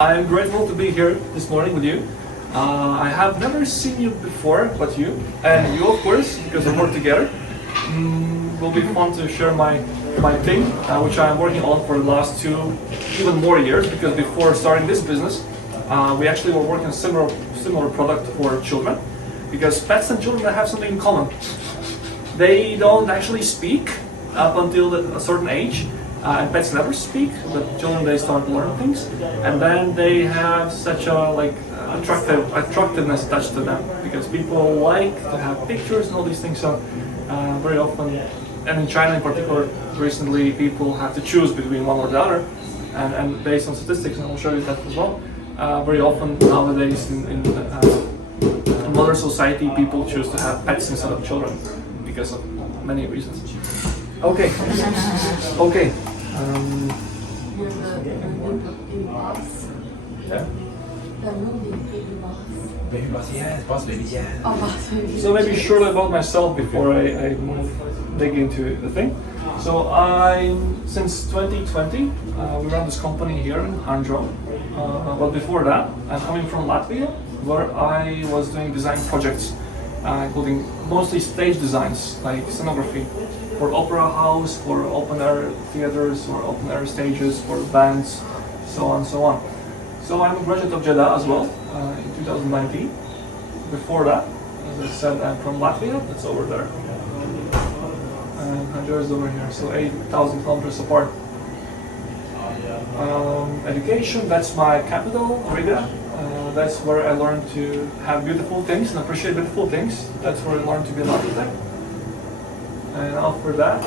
I'm grateful to be here this morning with you. I have never seen you before, but you, and you of course, because we work together. Will be fun to share my thing, which I'm working on for the last 2, even more years, because before starting this business, we actually were working on similar product for children, because pets and children have something in common. They don't actually speak up until a certain age. And pets never speak, but children, they start to learn things, and then they have such a attractiveness attached to them, because people like to have pictures and all these things. So very often, and in China in particular, recently people have to choose between one or the other, and based on statistics, and I'll show you that as well. Very often nowadays in modern society, people choose to have pets instead of children because of many reasons. Okay. Okay. You're the baby boss. Yeah. The movie Baby Boss. Baby boss, yes, boss baby, yes. Oh, boss baby. So maybe shortly about myself before I dig into the thing. So since 2020, we run this company here in Hangzhou. But before that, I'm coming from Latvia, where I was doing design projects, including mostly stage designs, like scenography, for opera house, for open air theaters, or open air stages, for bands, so on and so on. So I'm a graduate of Jeddah as well, in 2019. Before that, as I said, I'm from Latvia, that's over there. And Hangzhou is over here, so 8,000 kilometers apart. Education, that's my capital, Riga. That's where I learned to have beautiful things and appreciate beautiful things. That's where I learned to be an architect. And after that,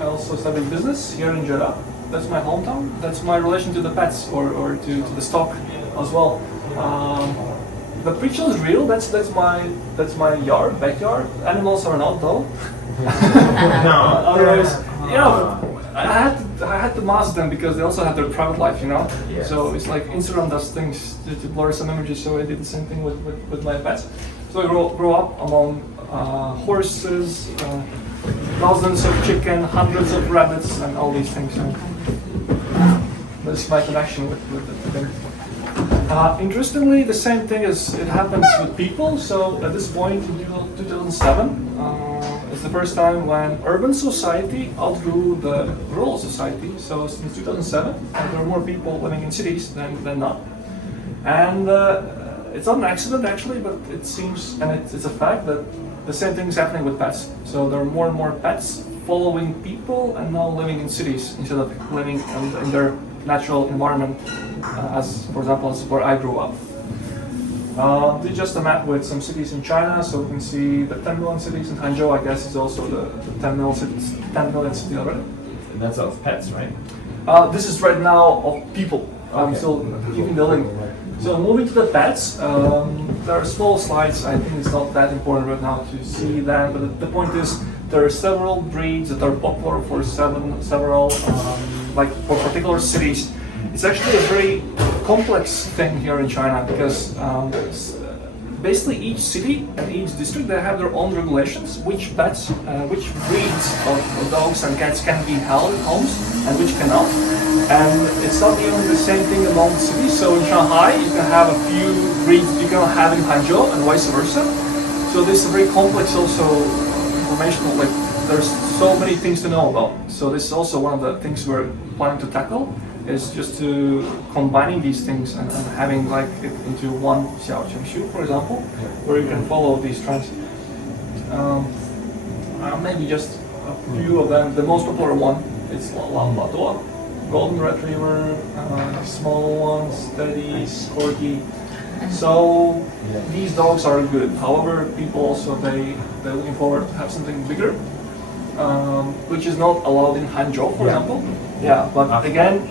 I also studied business here in Jeddah. That's my hometown. That's my relation to the pets or to the stock as well. The picture is real. That's my yard, backyard. Animals are not though. Otherwise, I had to mask them because they also have their private life, you know. Yes. So it's like Instagram does things to blur some images. So I did the same thing with my pets. So I grew up among horses. Thousands of chicken, hundreds of rabbits, and all these things. So that's my connection with the thing. Interestingly, the same thing it happens with people. So at this point in 2007, it's the first time when urban society outgrew the rural society. So since 2007, there are more people living in cities than not. And it's not an accident actually, but it seems, and it's a fact that the same thing is happening with pets. So there are more and more pets following people and now living in cities instead of living in their natural environment, as for example, as where I grew up. Did just a map with some cities in China, so you can see the 10 million cities in Hangzhou, I guess, is also the 10 million city already. And that's of pets, right? This is right now of people. I'm Okay. still keeping building. So moving to the pets, there are small slides. I think it's not that important right now to see them, but the point is there are several breeds that are popular for several, like for particular cities. It's actually a very complex thing here in China because basically each city and each district, they have their own regulations, which pets, which breeds of dogs and cats can be held in homes and which cannot. And it's not even the same thing among cities. So in Shanghai, you can have a few breeds you can have in Hangzhou and vice versa. So this is very complex also informational, like there's so many things to know about. So this is also one of the things we're planning to tackle, is just to combining these things and having like it into one Xiaoqingshu, for example, where you can follow these trends. Maybe just a few of them. The most popular one is Labrador, Golden Retriever, small ones, Teddies, Corgi. So these dogs are good. However, people also they're looking forward to have something bigger, which is not allowed in Hangzhou, for example. Yeah, but again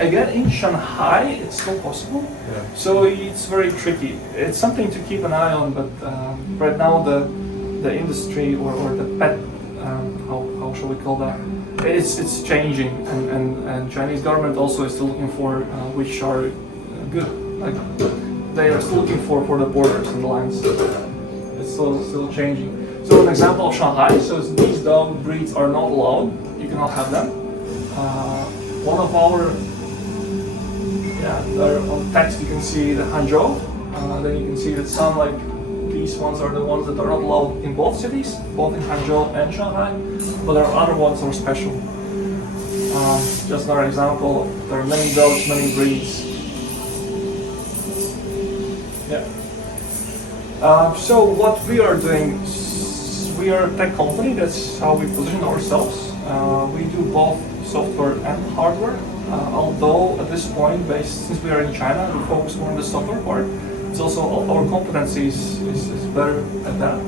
in Shanghai it's still possible. Yeah. So it's very tricky. It's something to keep an eye on. But right now the industry or the pet, how shall we call that? It's changing, and Chinese government also is still looking for which are good. Like they are still looking for the borders and the lines. It's still changing. So an example of Shanghai, so these dog breeds are not allowed. You cannot have them. One of our Yeah, there on text you can see the Hangzhou. Then you can see that some like these ones are the ones that are not allowed in both cities, both in Hangzhou and Shanghai. But there are other ones that are special. Just another example. There are many dogs, many breeds. Yeah. So what we are doing, we are a tech company. That's how we position ourselves. We do both software and hardware. Although at this point, since we are in China, we focus more on the software part. It's also our competencies is better at that.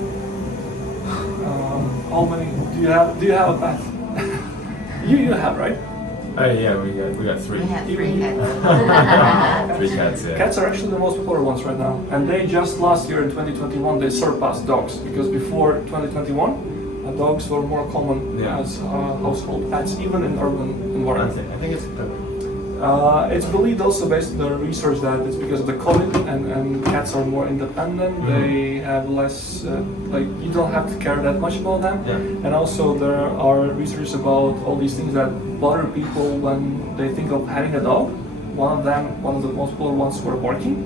How many do you have? Do you have a pet? you have, right? Yeah, we got three. We have 3 cats. 3 cats. Yeah. Cats are actually the most popular ones right now, and they just last year in 2021 they surpassed dogs because before 2021 dogs were more common as household pets, even in urban environments. I think it's It's believed also based on the research that it's because of the COVID and cats are more independent. They have less, like you don't have to care that much about them. Yeah. And also there are research about all these things that bother people when they think of having a dog. One of the most popular ones were barking.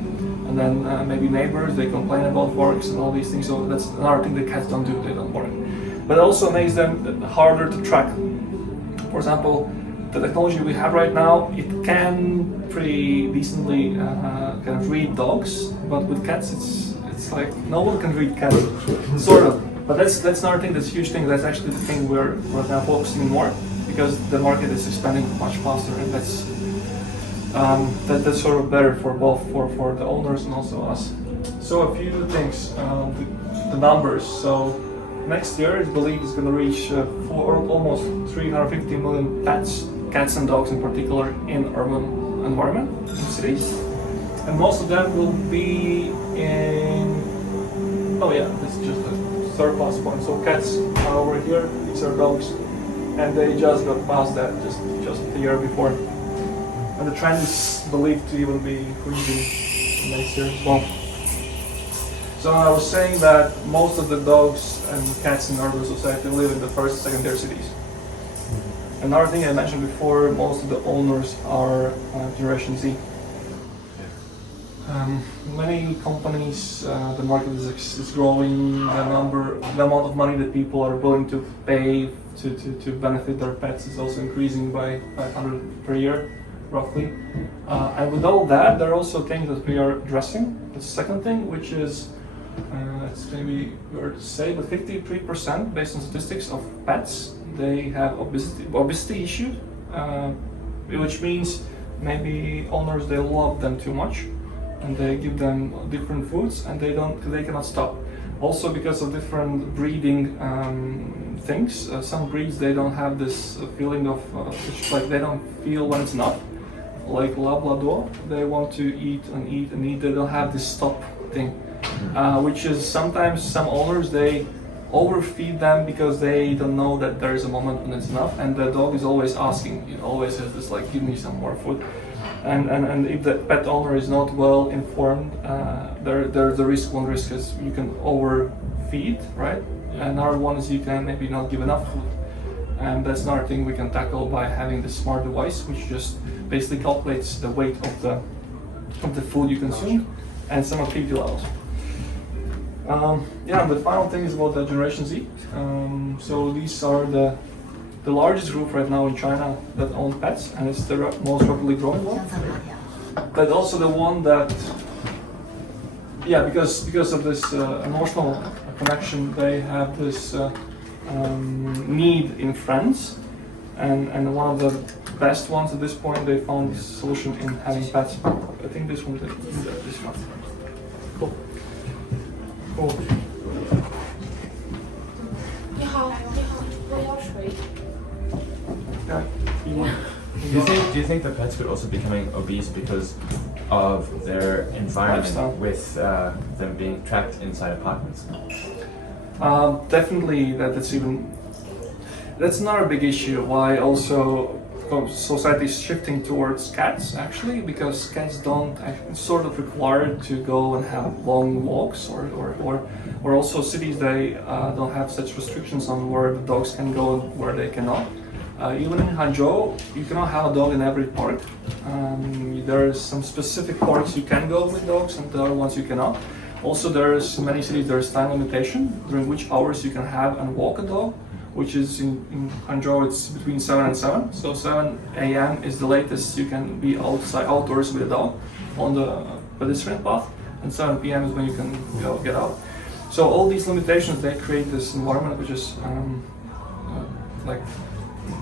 And then maybe neighbors, they complain about barks and all these things. So that's another thing that cats don't do, they don't bark. But it also makes them harder to track. For example, the technology we have right now, it can pretty decently kind of read dogs, but with cats, it's like no one can read cats, sort of. But that's another thing. That's a huge thing. That's actually the thing we're right now focusing more because the market is expanding much faster, and that's sort of better for both for the owners and also us. So a few things, the numbers. So next year, it's believed it's going to reach almost 350 million cats and dogs in particular in urban environment, in cities. And most of them will be in, oh yeah, this is just a surplus point. So cats are over here, these are dogs, and they just got past that just the year before. And the trend is believed to even be increasing next year as well. So I was saying that most of the dogs and cats in urban society live in the first and second tier cities. Another thing I mentioned before, most of the owners are Generation Z. Many companies, the market is growing, the amount of money that people are willing to pay to benefit their pets is also increasing by 500 per year, roughly. And with all that, there are also things that we are addressing. The second thing, which is, it's maybe weird to say, but 53% based on statistics of pets, they have obesity issue, which means maybe owners, they love them too much and they give them different foods and they cannot stop. Also because of different breeding things, some breeds, they don't have this feeling of like they don't feel when it's enough. Like Labrador, they want to eat and eat and eat. They don't have this stop thing, which is sometimes some owners, they overfeed them because they don't know that there is a moment when it's enough, and the dog is always asking. It always has this like, give me some more food. And if the pet owner is not well informed, there's the risk. One risk is you can overfeed, right? Another one is you can maybe not give enough food, and that's another thing we can tackle by having this smart device, which just basically calculates the weight of the food you consume and some activity levels. Yeah, and the final thing is about the Generation Z. So these are the largest group right now in China that own pets, and it's the most rapidly growing one. But also the one that, yeah, because of this emotional connection, they have this need in friends, and one of the best ones at this point, they found this solution in having pets. I think this one, this one. Cool. Cool. 你好，我要水。 Yeah. Do you think the pets could also be becoming obese because of their environment Lifestyle. with them being trapped inside apartments? Definitely, that's not a big issue. Why also society is shifting towards cats, actually, because cats sort of required to go and have long walks, or also cities, they don't have such restrictions on where the dogs can go and where they cannot. Even in Hangzhou, you cannot have a dog in every park. There are some specific parks you can go with dogs, and the other ones you cannot. Also, there's in many cities there's time limitation during which hours you can have and walk a dog, which is in Hangzhou it's between 7 and 7. So 7 a.m. is the latest you can be outdoors with a dog on the pedestrian path, and 7 p.m. is when you can get out. So all these limitations, they create this environment which is like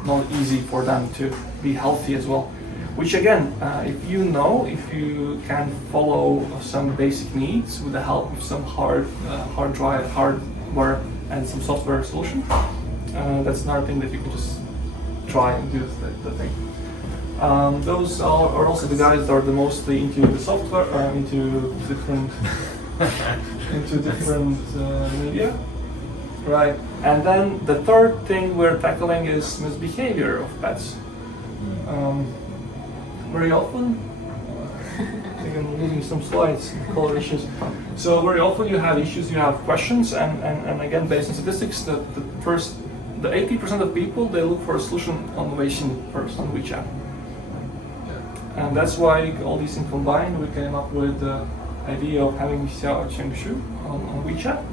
not easy for them to be healthy as well. Which again, if you can follow some basic needs with the help of some hardware and some software solution, that's another thing that you can just try and do the thing. Those are also the guys that are the mostly into the software, into different media, right? And then the third thing we're tackling is misbehavior of pets. Very often, I think I'm losing some slides, color issues. So very often you have issues, you have questions, and again, based on statistics, the 80% of people, they look for a solution on Weixin first, on WeChat. And that's why all these things combined, we came up with the idea of having Xiao Chengshu on WeChat,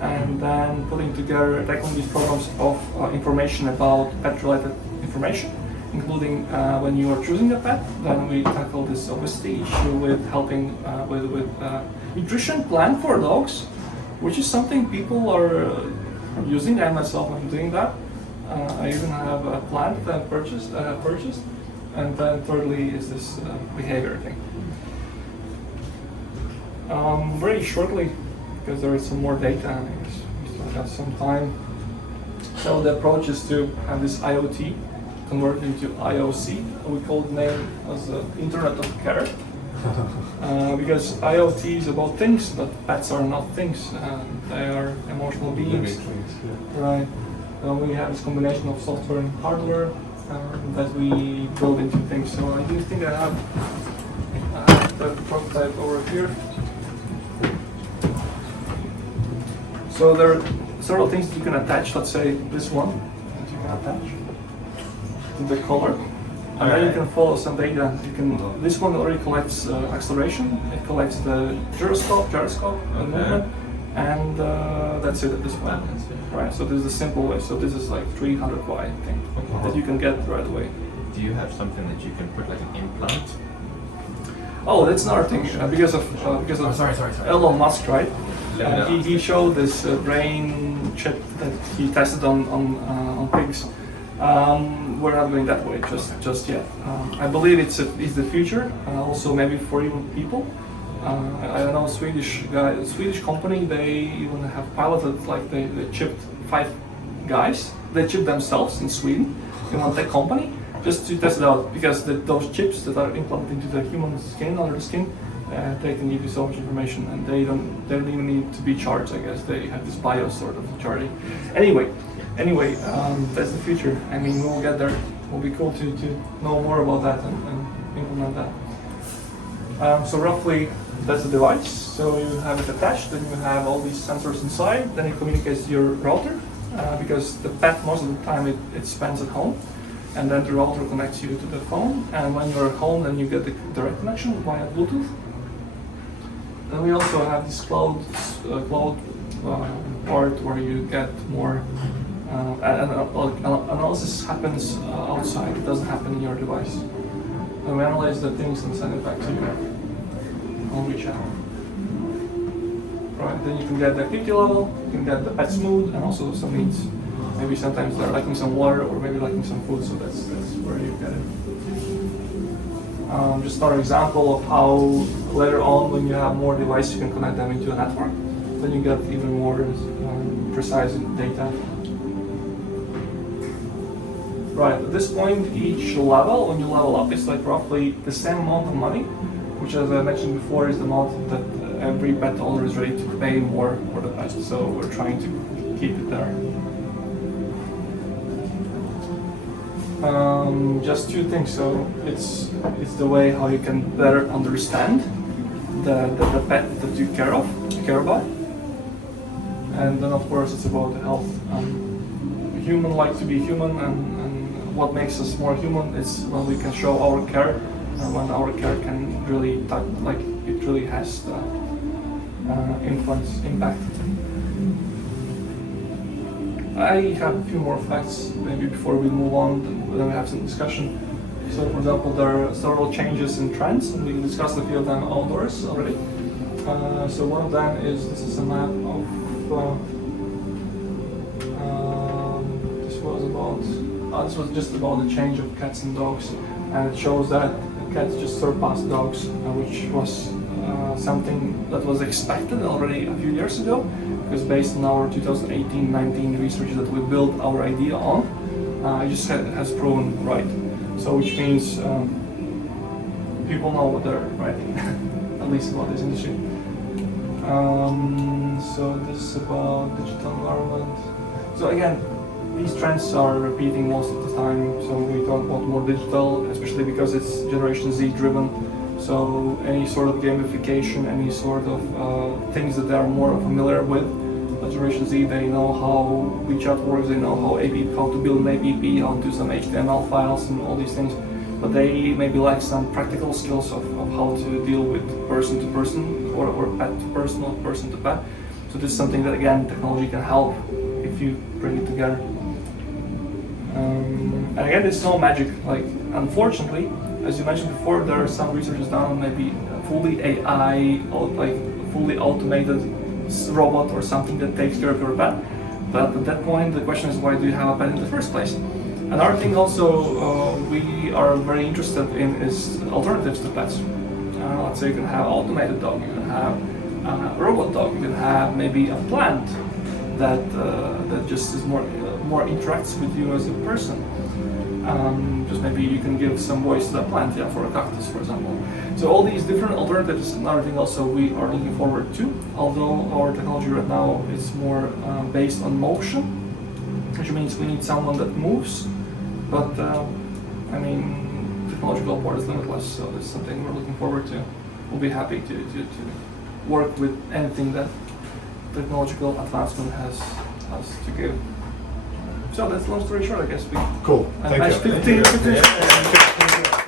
and then putting together, tackling these programs of information about pet-related information, including when you are choosing a pet. Then we tackle this obesity issue with helping with nutrition plan for dogs, which is something people are using. I myself am doing that. I even have a plant that I purchased. And then thirdly is this behavior thing. Very shortly, because there is some more data, and I guess we still have some time. So the approach is to have this IoT convert into IOC. We call the name as the Internet of Care. Because IoT is about things, but pets are not things. They are emotional beings. Right. We have this combination of software and hardware that we build into things. So I do think I have the prototype over here. So there are several things that you can attach. Let's say this one that you can attach to the collar, and then you can follow some data. This one already collects acceleration. It collects the gyroscope movement, and that's it at this point. Right. So this is a simple way. So this is like 300 wide thing that you can get right away. Do you have something that you can put like an implant? Oh, that's another thing. Because of Sorry. Elon Musk, right? He showed this brain chip that he tested on pigs. We're not going that way just yet. I believe it's the future. Also maybe for even people. I don't know, Swedish company. They even have piloted, like they chipped 5 guys. They chipped themselves in Sweden. You know, that company just to test it out, because those chips that are implanted into the human skin, under the skin, they can give you so much information, and they don't even need to be charged. I guess they have this BIOS sort of charging. Anyway, that's the future. I mean, we'll get there. It will be cool to know more about that and implement that. So roughly, that's the device. So you have it attached, then you have all these sensors inside. Then it communicates to your router, because the pet most of the time it spends at home. And then the router connects you to the phone, and when you're at home, then you get the direct connection via Bluetooth. Then we also have this cloud part where you get more analysis happens outside. It doesn't happen in your device. And we analyze the things and send it back to you on WeChat. Right. Then you can get the activity level, you can get the pet's mood, and also some needs. Maybe sometimes they're lacking some water, or maybe lacking some food, so that's where you get it. Just another example of how later on, when you have more devices, you can connect them into a network. Then you get even more precise data. Right, at this point, each level, when you level up, it's like roughly the same amount of money, which, as I mentioned before, is the amount that every pet owner is ready to pay more for the pet. So we're trying to keep it there. Just 2 things. So it's the way how you can better understand the pet that you care about, and then of course it's about the health. Human like to be human, and what makes us more human is when we can show our care, and when our care can really touch, like it really has the, influence, impact. I have a few more facts maybe before we move on, then we have some discussion. So for example, there are several changes in trends, and we discussed a few of them outdoors already. So one of them is, this is a map of, this was just about the change of cats and dogs, and it shows that cats just surpassed dogs, which was something that was expected already a few years ago, because based on our 2018-19 research that we built our idea on, it just has proven right. So which means people know what they're writing, at least about this industry. So this is about digital environment. So again, these trends are repeating most of the time. So we talk about more digital, especially because it's Generation Z driven. So any sort of gamification, any sort of things that they are more familiar with. Generation Z, they know how WeChat works, they know how to build an APP, how to do some HTML files and all these things. But they maybe lack some practical skills of how to deal with person to person or pet to person or person to pet. So this is something that again technology can help if you bring it together. And again, it's no magic. Like unfortunately, as you mentioned before, there are some researchers done maybe fully AI or like fully automated robot or something that takes care of your pet. But at that point, the question is, why do you have a pet in the first place? Another thing also we are very interested in is alternatives to pets. Let's say you can have automated dog, you can have a robot dog, you can have maybe a plant that just is more interacts with you as a person. Just maybe you can give some voice to that plant, yeah, for a cactus, for example. So all these different alternatives is another thing also we are looking forward to, although our technology right now is more based on motion, which means we need someone that moves, but I mean, technological part is limitless, so it's something we're looking forward to. We'll be happy to work with anything that technological advancement has to give. So that's long story short, I guess. Cool. Thank you. 15. Yeah.